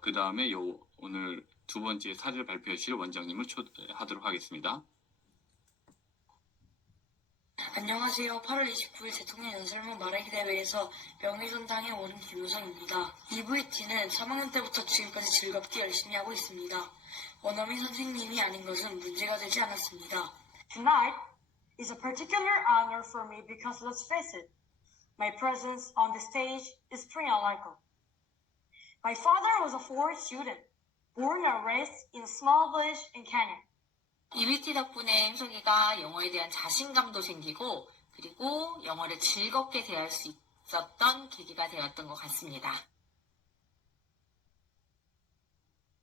그 다음에 오늘 두 번째 사례를 발표하실 원장님을 초대하도록 하겠습니다. 안녕하세요. 8월 29일 대통령 연설문 말하기 대회에서 명예전당에 오른 김효성입니다. EVT는 3학년 때부터 지금까지 즐겁게 열심히 하고 있습니다. 원어민 선생님이 아닌 것은 문제가 되지 않았습니다. Tonight is a particular honor for me because let's face it, my presence on the stage is pretty unlikely. My father was a foreign student, born and raised in a small village in Kenya. EVT 덕분에 효성이가 영어에 대한 자신감도 생기고 그리고 영어를 즐겁게 대할 수 있었던 계기가 되었던 것 같습니다.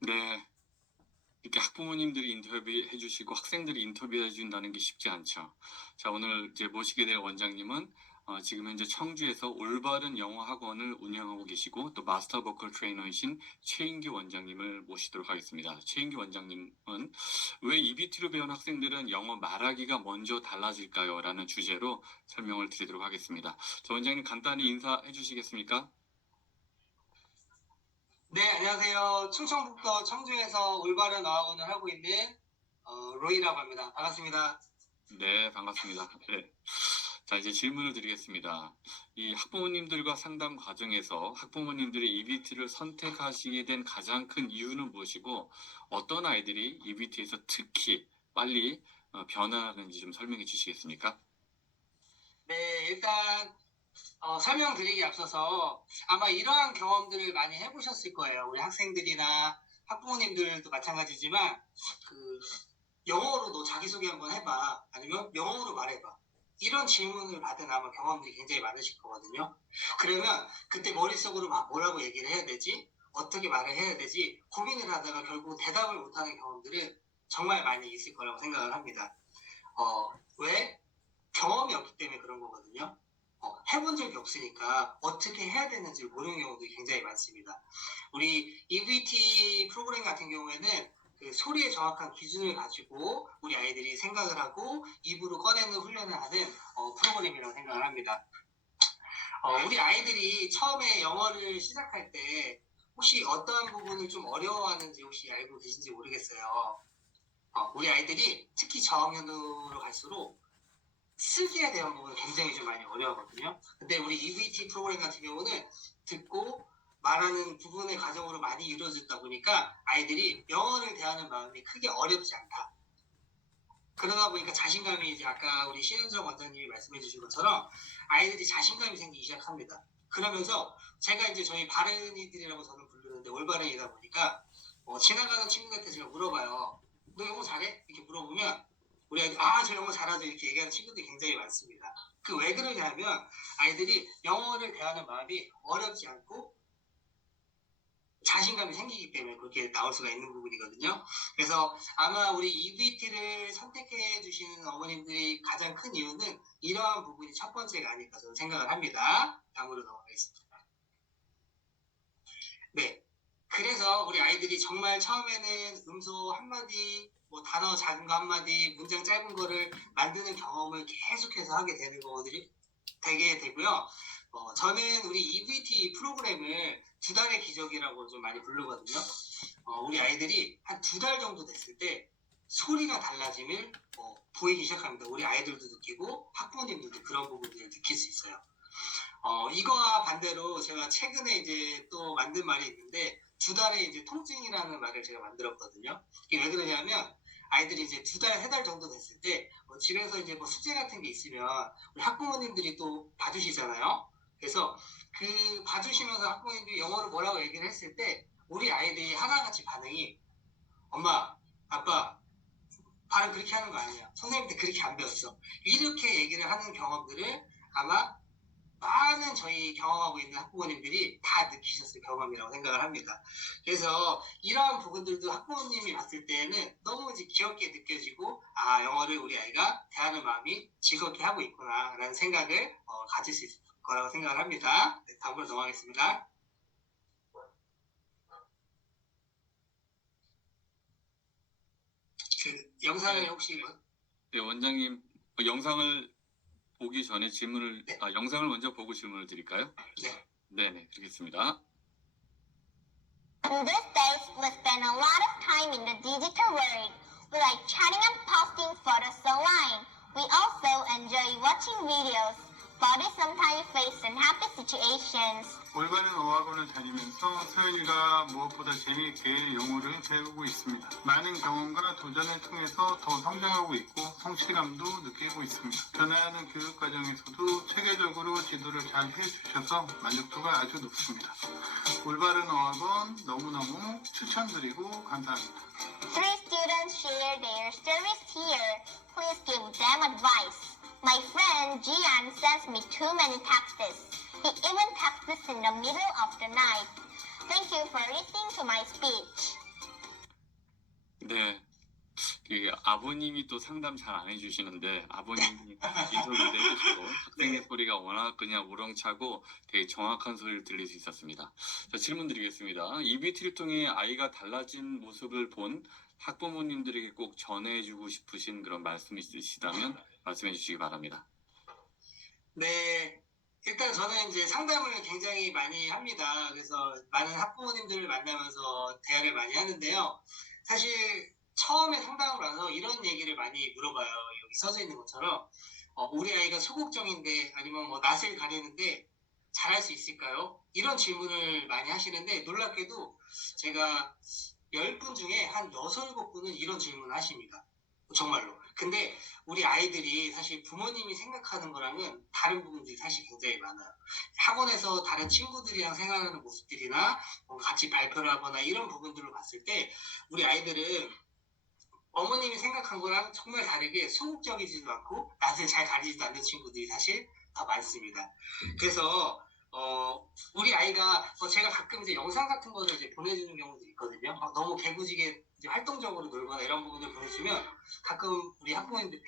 네, 이렇게 학부모님들이 인터뷰해 주시고 학생들이 인터뷰해 준다는 게 쉽지 않죠. 자, 오늘 이제 모시게 될 원장님은 지금 현재 청주에서 올바른 영어 학원을 운영하고 계시고 또 마스터 보컬 트레이너이신 최인기 원장님을 모시도록 하겠습니다. 최인기 원장님은 왜 EBT로 배운 학생들은 영어 말하기가 먼저 달라질까요? 라는 주제로 설명을 드리도록 하겠습니다. 자, 원장님 간단히 인사해 주시겠습니까? 네, 안녕하세요. 충청북도 청주에서 올바른 어학원을 하고 있는 로이라고 합니다. 반갑습니다. 네, 반갑습니다. 네. 자, 이제 질문을 드리겠습니다. 이 학부모님들과 상담 과정에서 학부모님들이 EBT를 선택하시게 된 가장 큰 이유는 무엇이고 어떤 아이들이 EBT에서 특히 빨리 변화하는지 좀 설명해 주시겠습니까? 네, 일단 설명드리기 앞서서 아마 이러한 경험들을 많이 해보셨을 거예요. 우리 학생들이나 학부모님들도 마찬가지지만 영어로 너 자기소개 한번 해봐. 아니면 영어로 말해봐. 이런 질문을 받은 아마 경험들이 굉장히 많으실 거거든요. 그러면 그때 머릿속으로 막 뭐라고 얘기를 해야 되지? 어떻게 말을 해야 되지? 고민을 하다가 결국 대답을 못하는 경험들은 정말 많이 있을 거라고 생각을 합니다. 왜? 경험이 없기 때문에 그런 거거든요. 해본 적이 없으니까 어떻게 해야 되는지 모르는 경우들이 굉장히 많습니다. 우리 EVT 프로그램 같은 경우에는 그 소리의 정확한 기준을 가지고 우리 아이들이 생각을 하고 입으로 꺼내는 훈련을 하는 프로그램이라고 생각을 합니다. 우리 아이들이 처음에 영어를 시작할 때 혹시 어떠한 부분을 좀 어려워하는지 혹시 알고 계신지 모르겠어요. 우리 아이들이 특히 저학년으로 갈수록 쓰기에 대한 부분을 굉장히 좀 많이 어려워하거든요. 근데 우리 EVT 프로그램 같은 경우는 듣고 말하는 부분의 과정으로 많이 이루어졌다 보니까 아이들이 영어를 대하는 마음이 크게 어렵지 않다. 그러다 보니까 자신감이 이제 아까 우리 신은정 원장님이 말씀해 주신 것처럼 아이들이 자신감이 생기기 시작합니다. 그러면서 제가 이제 저희 바른이들이라고 저는 부르는데 올바른이다 보니까 지나가는 친구한테 제가 물어봐요. 너 영어 잘해? 이렇게 물어보면 우리 아이들 저 영어 잘하죠 이렇게 얘기하는 친구들이 굉장히 많습니다. 그 왜 그러냐면 아이들이 영어를 대하는 마음이 어렵지 않고 자신감이 생기기 때문에 그렇게 나올 수가 있는 부분이거든요. 그래서 아마 우리 EVT를 선택해 주시는 어머님들이 가장 큰 이유는 이러한 부분이 첫 번째가 아닐까 저는 생각을 합니다. 다음으로 넘어가겠습니다. 네, 그래서 우리 아이들이 정말 처음에는 음소 한마디 단어 작은 거 한마디, 문장 짧은 거를 만드는 경험을 계속해서 하게 되는 거들이 되게 되고요. 저는 우리 EVT 프로그램을 2달의 기적이라고 좀 많이 부르거든요. 우리 아이들이 한 2달 정도 됐을 때 소리가 달라짐을 보이기 시작합니다. 우리 아이들도 느끼고 학부모님들도 그런 부분들을 느낄 수 있어요. 이거와 반대로 제가 최근에 이제 또 만든 말이 있는데 2달의 이제 통증이라는 말을 제가 만들었거든요. 이게 왜 그러냐면 아이들이 이제 2달, 3달 정도 됐을 때 집에서 이제 숙제 같은 게 있으면 우리 학부모님들이 또 봐주시잖아요. 그래서 그 봐주시면서 학부모님들이 영어로 뭐라고 얘기를 했을 때 우리 아이들이 하나같이 반응이 엄마, 아빠 발음 그렇게 하는 거 아니야. 선생님한테 그렇게 안 배웠어. 이렇게 얘기를 하는 경험들을 아마 많은 저희 경험하고 있는 학부모님들이 다 느끼셨을 경험이라고 생각을 합니다. 그래서 이러한 부분들도 학부모님이 봤을 때는 너무 이제 귀엽게 느껴지고 영어를 우리 아이가 대하는 마음이 즐겁게 하고 있구나 라는 생각을 가질 수 있을 거라고 생각을 합니다. 네, 다음으로 넘어가겠습니다. 그 영상을 혹시 네, 원장님 영상을 보기 전에 질문을 영상을 먼저 보고 질문을 드릴까요? 네. 네네, 드리겠습니다. In these days, we spend a lot of time in the digital world. We like chatting and posting photos online. We also enjoy watching videos, but we sometimes face unhappy situations. 올바른 어학원을 다니면서 서연이가 무엇보다 재미있게 영어를 배우고 있습니다. 많은 경험과 도전을 통해서 더 성장하고 있고 성취감도 느끼고 있습니다. 변화하는 교육 과정에서도 체계적으로 지도를 잘 해주셔서 만족도가 아주 높습니다. 올바른 어학원 너무너무 추천드리고 감사합니다. Three students share their stories here. Please give them advice. My friend Jian sends me too many texts. He even texts in the middle of the night. Thank you for listening to my speech. 네. 그 아버님이 또 상담 잘 안 해주시는데 아버님이 인터뷰도 해주시고 학생의 소리가 워낙 그냥 우렁차고 되게 정확한 소리를 들릴 수 있었습니다. 자, 질문 드리겠습니다. EBT를 통해 아이가 달라진 모습을 본 학부모님들에게 꼭 전해주고 싶으신 그런 말씀이 있으시다면 말씀해 주시기 바랍니다. 네, 일단 저는 이제 상담을 굉장히 많이 합니다. 그래서 많은 학부모님들을 만나면서 대화를 많이 하는데요. 사실 처음에 상담을 와서 이런 얘기를 많이 물어봐요. 여기 써져 있는 것처럼 우리 아이가 소극적인데 아니면 뭐 낯을 가리는데 잘할 수 있을까요? 이런 질문을 많이 하시는데 놀랍게도 제가 10분 중에 한 6, 7분은 이런 질문을 하십니다. 정말로. 근데 우리 아이들이 사실 부모님이 생각하는 거랑은 다른 부분들이 사실 굉장히 많아요. 학원에서 다른 친구들이랑 생활하는 모습들이나 뭔가 같이 발표를 하거나 이런 부분들을 봤을 때 우리 아이들은 어머님이 생각한 거랑 정말 다르게 소극적이지도 않고 낯을 잘 가리지도 않는 친구들이 사실 더 많습니다. 그래서 우리 아이가 제가 가끔 이제 영상 같은 거를 이제 보내주는 경우도 있거든요. 너무 개구지게 이제 활동적으로 놀거나 이런 부분을 보내주면 가끔 우리 학부모님들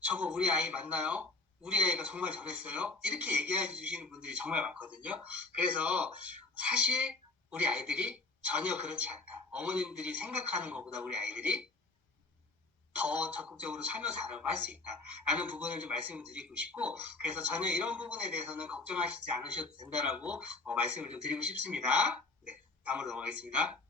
저거 우리 아이 맞나요? 우리 아이가 정말 저랬어요? 이렇게 얘기해 주시는 분들이 정말 많거든요. 그래서 사실 우리 아이들이 전혀 그렇지 않다. 어머님들이 생각하는 것보다 우리 아이들이 더 적극적으로 참여 잘하고 할 수 있다라는 부분을 좀 말씀을 드리고 싶고 그래서 전혀 이런 부분에 대해서는 걱정하시지 않으셔도 된다라고 말씀을 좀 드리고 싶습니다. 네, 다음으로 넘어가겠습니다.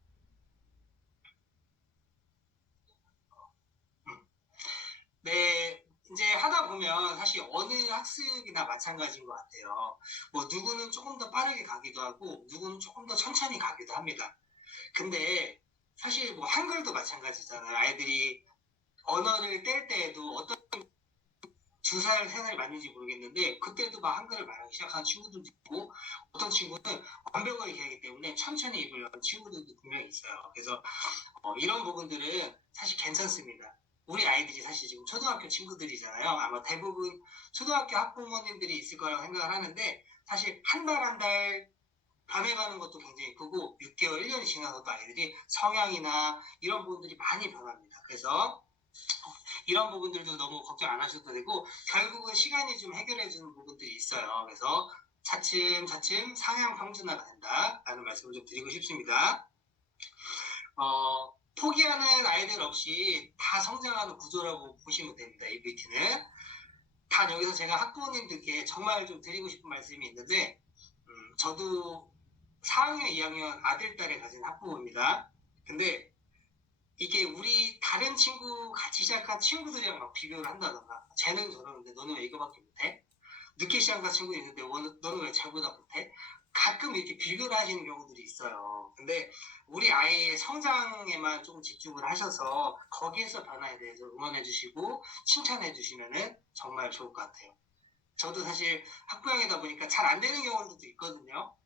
네, 이제 하다 보면 사실 어느 학습이나 마찬가지인 것 같아요. 뭐 누구는 조금 더 빠르게 가기도 하고 누구는 조금 더 천천히 가기도 합니다. 근데 사실 뭐 한글도 마찬가지잖아요. 아이들이 언어를 뗄 때에도 어떤 2살, 3살이 맞는지 모르겠는데 그때도 막 한글을 말하기 시작하는 친구들도 있고 어떤 친구는 완벽하게 얘기하기 때문에 천천히 입을 여는 친구들도 분명히 있어요. 그래서 이런 부분들은 사실 괜찮습니다. 우리 아이들이 사실 지금 초등학교 친구들이잖아요. 아마 대부분 초등학교 학부모님들이 있을 거라고 생각을 하는데 사실 한 달 변해가는 것도 굉장히 크고 6개월, 1년이 지나서도 아이들이 성향이나 이런 부분들이 많이 변합니다. 그래서 이런 부분들도 너무 걱정 안 하셔도 되고 결국은 시간이 좀 해결해주는 부분들이 있어요. 그래서 차츰차츰 상향 평준화가 된다라는 말씀을 좀 드리고 싶습니다. 포기하는 아이들 없이 다 성장하는 구조라고 보시면 됩니다. EBT는. 단 여기서 제가 학부모님들께 정말 좀 드리고 싶은 말씀이 있는데 저도 4학년, 2학년 아들, 딸을 가진 학부모입니다. 근데 이게 우리 다른 친구 같이 시작한 친구들이랑 막 비교를 한다던가 쟤는 저러는데 너는 왜 이거밖에 못해? 늦게 시작한 친구 있는데 너는 왜 쟤보다 못해? 가끔 이렇게 비교를 하시는 경우들이 있어요. 근데 우리 아이의 성장에만 조금 집중을 하셔서 거기에서 변화에 대해서 응원해 주시고 칭찬해 주시면은 정말 좋을 것 같아요. 저도 사실 학부형이다 보니까 잘 안 되는 경우들도 있거든요.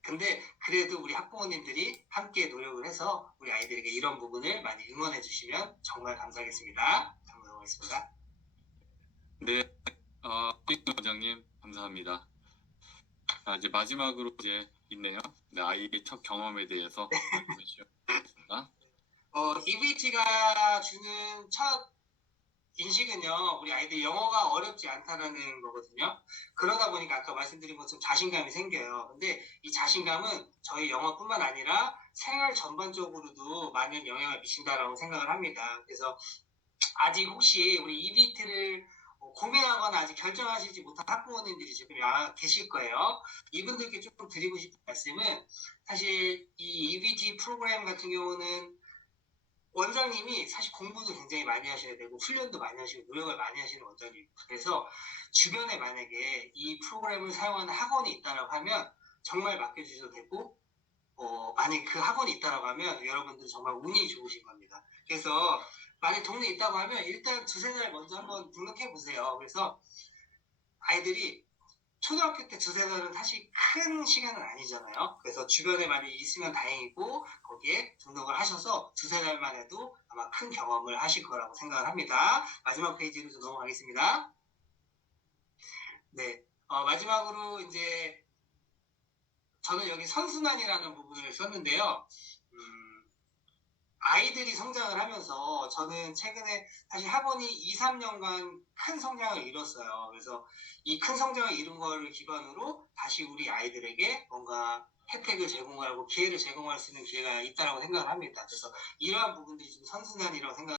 근데 그래도 우리 학부모님들이 함께 노력을 해서 우리 아이들에게 이런 부분을 많이 응원해 주시면 정말 감사하겠습니다. 다음 넘어가겠습니다. 네, 원장님 감사합니다. 자, 이제 마지막으로 이제 있네요. 네, 아이의 첫 경험에 대해서 말씀해 주시겠습니다. EBT가 주는 첫 인식은요, 우리 아이들 영어가 어렵지 않다라는 거거든요. 그러다 보니까 아까 말씀드린 것처럼 자신감이 생겨요. 근데 이 자신감은 저희 영어뿐만 아니라 생활 전반적으로도 많은 영향을 미친다라고 생각을 합니다. 그래서 아직 혹시 우리 EBT를 고민하거나 아직 결정하시지 못한 학부모님들이 지금 계실 거예요. 이분들께 조금 드리고 싶은 말씀은 사실 이 EBT 프로그램 같은 경우는 원장님이 사실 공부도 굉장히 많이 하셔야 되고 훈련도 많이 하시고 노력을 많이 하시는 원장님. 그래서 주변에 만약에 이 프로그램을 사용하는 학원이 있다라고 하면 정말 맡겨주셔도 되고 만약에 그 학원이 있다라고 하면 여러분들 정말 운이 좋으신 겁니다. 그래서 만약에 동네에 있다고 하면 일단 2-3달 먼저 한번 등록해 보세요. 그래서 아이들이 초등학교 때 2-3달은 사실 큰 시간은 아니잖아요. 그래서 주변에 많이 있으면 다행이고 거기에 등록을 하셔서 2-3달만 해도 아마 큰 경험을 하실 거라고 생각을 합니다. 마지막 페이지로 좀 넘어가겠습니다. 네, 마지막으로 이제 저는 여기 선순환이라는 부분을 썼는데요. 아이들이 성장을 하면서 저는 최근에 사실 학원이 2-3년간 큰 성장을 이뤘어요. 그래서 이 큰 성장을 이룬 거를 기반으로 다시 우리 아이들에게 뭔가 혜택을 제공하고 기회를 제공할 수 있는 기회가 있다고 생각을 합니다. 그래서 이러한 부분들이 좀 선순환이라고 생각합니다.